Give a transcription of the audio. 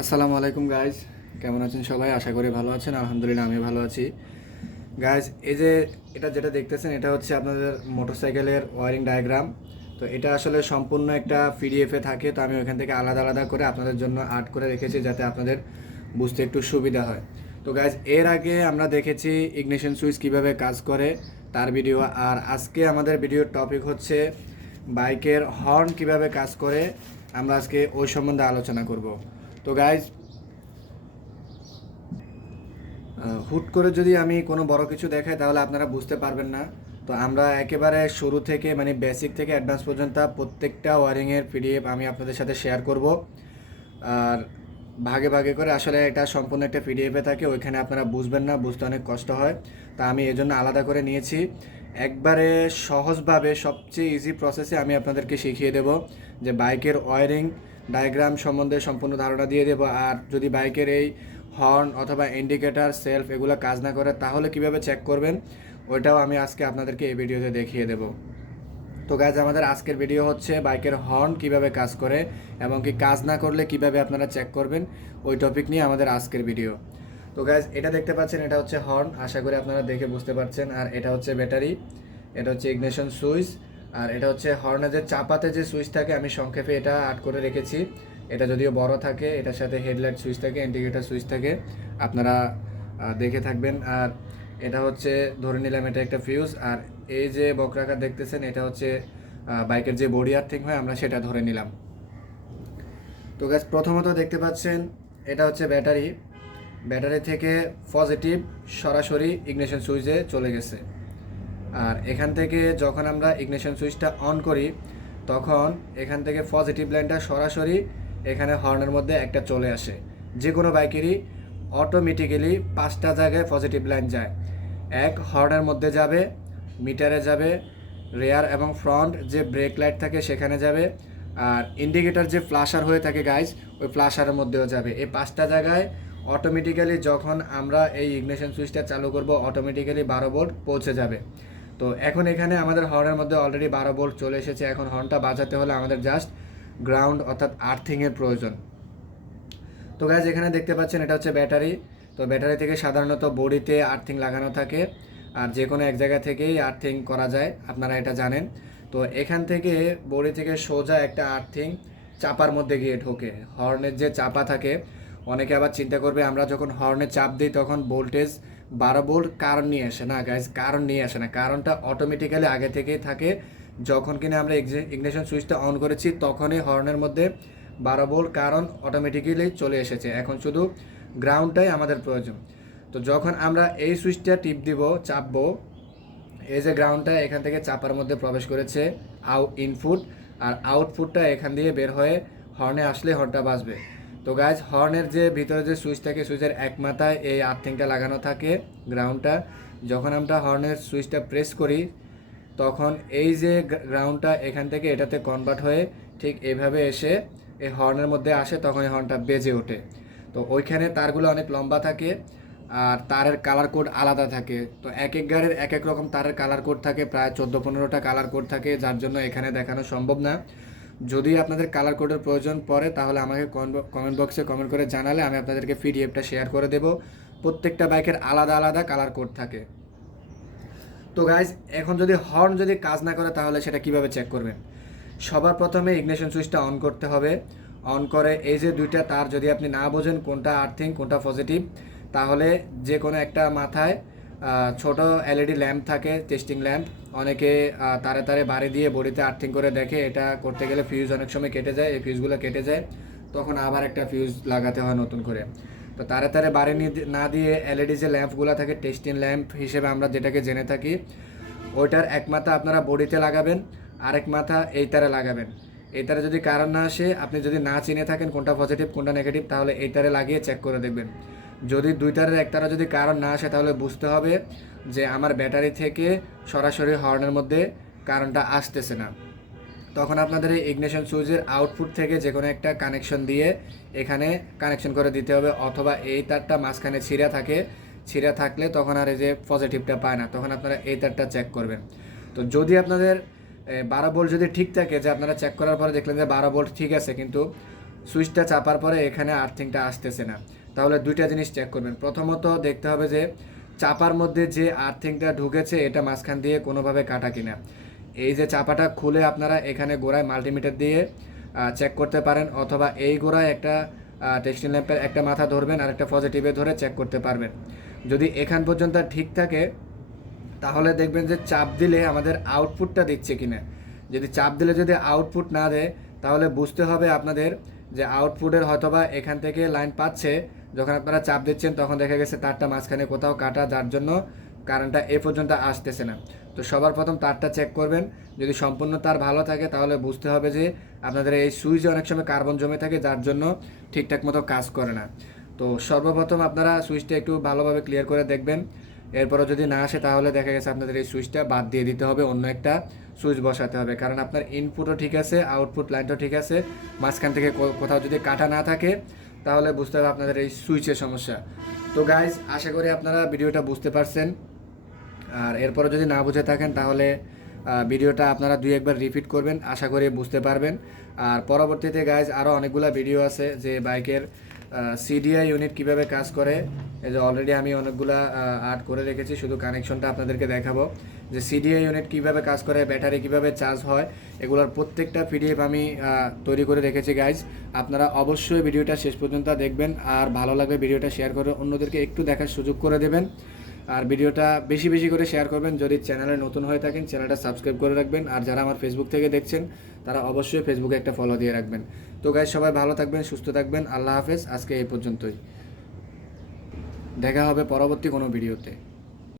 আসসালামু আলাইকুম গাইজ, কেমন আছেন সবাই? আশা করি ভালো আছেন। আলহামদুলিল্লাহ আমি ভালো আছি। গাইজ, এই যে এটা যেটা দেখতেছেন এটা হচ্ছে আপনাদের মোটরসাইকেলের ওয়ারিং ডায়াগ্রাম। তো এটা আসলে সম্পূর্ণ একটা পিডিএফে থাকে, তো আমি ওইখান থেকে আলাদা আলাদা করে আপনাদের জন্য আর্ট করে রেখেছি যাতে আপনাদের বুঝতে একটু সুবিধা হয়। তো গাইজ, এর আগে আমরা দেখেছি ইগনিশন সুইচ কিভাবে কাজ করে তার ভিডিও, আর আজকে আমাদের ভিডিওর টপিক হচ্ছে বাইকের হর্ন কিভাবে কাজ করে। আমরা আজকে ওই সম্বন্ধে আলোচনা করব। তো গাইজ, হুট করে যদি আমি কোনো বড় কিছু দেখাই তাহলে আপনারা বুঝতে পারবেন না। তো আমরা একেবারে শুরু থেকে মানে বেসিক থেকে অ্যাডভান্স পর্যন্ত প্রত্যেকটা ওয়ারিংয়ের পিডিএফ আমি আপনাদের সাথে শেয়ার করব। আর ভাগে ভাগে করে আসলে এটা সম্পূর্ণ একটা পিডিএফে থাকে, ওইখানে আপনারা বুঝবেন না, বুঝতে অনেক কষ্ট হয়। তা আমি এজন্য আলাদা করে নিয়েছি। একবারে সহজভাবে সবচেয়ে ইজি প্রসেসে আমি আপনাদেরকে শিখিয়ে দেব যে বাইকের ওয়ারিং ডায়াগ্রাম সম্বন্ধে সম্পূর্ণ ধারণা দিয়ে দেব। আর যদি বাইকের এই হর্ন অথবা ইন্ডিকেটার সেলফ এগুলো কাজ না করে তাহলে কিভাবে চেক করবেন ওইটাও আমি আজকে আপনাদেরকে এই ভিডিওতে দেখিয়ে দেব। তো গাইজ, আমাদের আজকের ভিডিও হচ্ছে বাইকের হর্ন কিভাবে কাজ করে এবং কি কাজ না করলে কিভাবে আপনারা চেক করবেন, ওই টপিক নিয়ে আমাদের আজকের ভিডিও। তো গাইজ, এটা দেখতে পাচ্ছেন, এটা হচ্ছে হর্ন, আশা করি আপনারা দেখে বুঝতে পারছেন। আর এটা হচ্ছে ব্যাটারি, এটা হচ্ছে ইগনিশন সুইচ, আর এটা হচ্ছে হর্নের যে চাপাতে যে সুইচ থাকে, আমি সংক্ষেপে এটা আট করে রেখেছি। এটা যদিও বড় থাকে, এটার সাথে হেডলাইট সুইচ থাকে, ইন্ডিকেটর সুইচ থাকে, আপনারা দেখে থাকবেন। আর এটা হচ্ছে ধরে নিলাম এটা একটা ফিউজ, আর এই যে বক্রাকার দেখতেছেন এটা হচ্ছে বাইকের যে বডি আর্থিং হয় আমরা সেটা ধরে নিলাম। তো গাছ, প্রথমত দেখতে পাচ্ছেন এটা হচ্ছে ব্যাটারি। ব্যাটারি থেকে পজিটিভ সরাসরি ইগনিশন সুইচে চলে গেছে। আর এখান থেকে যখন আমরা ইগনিশন সুইচটা অন করি তখন এখান থেকে পজিটিভ লাইনটা সরাসরি এখানে হর্নের মধ্যে একটা চলে আসে। যে কোনো বাইকেরই অটোমেটিক্যালি 5টা জায়গায় পজিটিভ লাইন যায়। এক, হর্নের মধ্যে যাবে, মিটারে যাবে, রেয়ার এবং ফ্রন্ট যে ব্রেক লাইট থাকে সেখানে যাবে, আর ইন্ডিকেটর যে ফ্ল্যাশার হয়ে থাকে গাইজ ওই ফ্ল্যাশারের মধ্যেও যাবে। এই 5টা জায়গায় অটোমেটিক্যালি যখন আমরা এই ইগনিশন সুইচটা চালু করব অটোমেটিক্যালি 12 ভোল্ট পৌঁছে যাবে। তো এখন এখানে আমাদের হর্নের মধ্যে অলরেডি 12 ভোল্ট চলে এসেছে। এখন হর্নটা বাজাতে হলে আমাদের জাস্ট গ্রাউন্ড অর্থাৎ আর্থিংয়ের প্রয়োজন। তো গাইজ, এখানে দেখতে পাচ্ছেন এটা হচ্ছে ব্যাটারি। তো ব্যাটারি থেকে সাধারণত বডিতে আর্থিং লাগানো থাকে, আর যে কোনো এক জায়গা থেকেই আর্থিং করা যায়, আপনারা এটা জানেন। তো এখান থেকে বডি থেকে সোজা একটা আর্থিং চাপার মধ্যে গিয়ে ঢোকে। হর্নের যে চাপা থাকে, অনেকে আবার চিন্তা করবে আমরা যখন হর্নে চাপ দিই তখন ভোল্টেজ 12 ভোল্ট, কারণ নিয়ে আসে না গাইজ, কারণ নিয়ে আসে না। কারণটা অটোমেটিক্যালি আগে থেকেই থাকে। যখন কিনা আমরা ইগনিশন সুইচটা অন করেছি তখনই হর্নের মধ্যে 12 ভোল্ট কারণ অটোমেটিক্যালি চলে এসেছে। এখন শুধু গ্রাউন্ডটাই আমাদের প্রয়োজন। তো যখন আমরা এই সুইচটা টিপ দিব, চাপবো, এই যে গ্রাউন্ডটা এখান থেকে চাপার মধ্যে প্রবেশ করেছে ইনপুট, আর আউটপুটটা এখান দিয়ে বের হয়ে হর্নে আসলে হর্নটা বাজবে। তো গাইজ, হর্নের যে ভিতরে যে সুইচ থাকে সুইচের এক মাথায় এই আর্থিংটা লাগানো থাকে গ্রাউন্ডটা। যখন আমরা হর্নের সুইচটা প্রেস করি তখন এই যে গ্রাউন্ডটা এখান থেকে এটাতে কনভার্ট হয়ে ঠিক এইভাবে এসে এই হর্নের মধ্যে আসে, তখন এই হর্নটা বেজে ওঠে। তো ওইখানে তারগুলো অনেক লম্বা থাকে আর তারের কালার কোড আলাদা থাকে। তো এক এক গাড়ির এক এক রকম তারের কালার কোড থাকে, প্রায় 14-15টা কালার কোড থাকে, যার জন্য এখানে দেখানো সম্ভব না। যদি আপনাদের কালার কোডের প্রয়োজন পড়ে তাহলে আমাকে কমেন্ট বক্সে কমেন্ট করে জানালে আমি আপনাদেরকে পিডিএফটা শেয়ার করে দেব। প্রত্যেকটা বাইকের আলাদা আলাদা কালার কোড থাকে। তো গাইজ, এখন যদি হর্ন যদি কাজ না করে তাহলে সেটা কিভাবে চেক করবেন? সবার প্রথমে ইগনিশন সুইচটা অন করতে হবে। অন করে এই যে দুইটা তার যদি আপনি না বোঝেন কোনটা আর্থিং কোনটা পজিটিভ, তাহলে যে কোনো একটা মাথায় ছোট এলইডি ল্যাম্প থাকে, টেস্টিং ল্যাম্প। অনেকে তারে তারে বাড়ি দিয়ে বডিতে আর্থিং করে দেখে, এটা করতে গেলে ফিউজ অনেক সময় কেটে যায়, এই ফিউজগুলো কেটে যায়, তখন আবার একটা ফিউজ লাগাতে হয় নতুন করে। তো তারে তারে বাড়ি না দিয়ে এলইডি যে ল্যাম্পগুলো থাকে টেস্টিং ল্যাম্প হিসেবে আমরা যেটাকে জেনে থাকি, ওইটার এক মাথা আপনারা বডিতে লাগাবেন, আরেক মাথা এই তারে লাগাবেন। এই তারে যদি কারণ না আসে, আপনি যদি না চিনে থাকেন কোনটা পজিটিভ কোনটা নেগেটিভ, তাহলে এই তারে লাগিয়ে চেক করে দেখবেন। যদি দুই তারের এক তারা যদি কারণ না আসে তাহলে বুঝতে হবে যে আমার ব্যাটারি থেকে সরাসরি হর্নের মধ্যে কারণটা আসতেছে না। তখন আপনাদের এই ইগনিশন সুইচের আউটপুট থেকে যে কোনো একটা কানেকশন দিয়ে এখানে কানেকশন করে দিতে হবে, অথবা এই তারটা মাঝখানে ছিঁড়া থাকলে তখন আর এই যে পজিটিভটা পায় না, তখন আপনারা এই তারটা চেক করবেন। তো যদি আপনাদের 12 ভোল্ট যদি ঠিক থাকে, যে আপনারা চেক করার পরে দেখলেন যে 12 ভোল্ট ঠিক আছে কিন্তু সুইচটা চাপার পরে এখানে আর্থিংটা আসতেছে না, তাহলে দুইটা জিনিস চেক করবেন। প্রথমত দেখতে হবে যে চাপার মধ্যে যে আর্থিংটা ঢুকেছে এটা মাঝখান দিয়ে কোনোভাবে কাটা কিনা। এই যে চাপাটা খুলে আপনারা এখানে গোড়ায় মাল্টিমিটার দিয়ে চেক করতে পারেন, অথবা এই গোড়ায় একটা টেক্সটিং ল্যাম্পের একটা মাথা ধরবেন আর একটা পজিটিভে ধরে চেক করতে পারবেন। যদি এখান পর্যন্ত ঠিক থাকে তাহলে দেখবেন যে চাপ দিলে আমাদের আউটপুটটা দিচ্ছে কিনা। যদি চাপ দিলে যদি আউটপুট না দেয় তাহলে বুঝতে হবে আপনাদের যে আউটপুটের হয়তোবা এখান থেকে লাইন পাচ্ছে, যখন আপনারা চাপ দিচ্ছেন তখন দেখা গেছে তারটা মাঝখানে কোথাও কাটা, যার জন্য কারেন্টটা এ পর্যন্ত আসতেছে না। তো সবার প্রথম তারটা চেক করবেন, যদি সম্পূর্ণ তার ভালো থাকে তাহলে বুঝতে হবে যে আপনাদের এই সুইচে অনেক সময় কার্বন জমে থাকে, যার জন্য ঠিকঠাক মতো কাজ করে না। তো সর্বপ্রথম আপনারা সুইচটা একটু ভালোভাবে ক্লিয়ার করে দেখবেন। এরপরও যদি না আসে তাহলে দেখা গেছে আপনাদের এই সুইচটা বাদ দিয়ে দিতে হবে, অন্য একটা সুইচ বসাতে হবে, কারণ আপনার ইনপুটও ঠিক আছে, আউটপুট লাইনটাও ঠিক আছে, মাঝখান থেকে কোথাও যদি কাটা না থাকে তাহলে বুঝতে হবে আপনাদের এই সুইচের সমস্যা। তো গাইজ, আশা করি আপনারা ভিডিওটা বুঝতে পারছেন। আর এরপরও যদি না বুঝে থাকেন তাহলে ভিডিওটা আপনারা দুই একবার রিপিট করবেন, আশা করি বুঝতে পারবেন। আর পরবর্তীতে গাইজ আরও অনেকগুলো ভিডিও আছে যে বাইকের সিডিআই ইউনিট কিভাবে কাজ করে। এই যে অলরেডি আমি অনেকগুলা আর্ট করে রেখেছি, শুধু কানেকশনটা আপনাদেরকে দেখাবো যে সিডিআই ইউনিট কিভাবে কাজ করে, ব্যাটারি কিভাবে চার্জ হয়, এগুলোর প্রত্যেকটা পিডিএফ আমি তৈরি করে রেখেছি গাইজ। আপনারা অবশ্যই ভিডিওটা শেষ পর্যন্ত দেখবেন, আর ভালো লাগবে ভিডিওটা শেয়ার করে অন্যদেরকে একটু দেখার সুযোগ করে দেবেন। আর ভিডিওটা বেশি বেশি করে শেয়ার করবেন। যদি চ্যানেলে নতুন হয়ে থাকেন চ্যানেলটা সাবস্ক্রাইব করে রাখবেন, আর যারা আমার ফেসবুক থেকে দেখছেন তারা অবশ্যই ফেসবুকে একটা ফলো দিয়ে রাখবেন। তো গাইজ, সবাই ভালো থাকবেন, সুস্থ থাকবেন, আল্লাহ হাফেজ। আজকে এই পর্যন্তই, দেখা হবে পরবর্তী কোনো ভিডিওতে।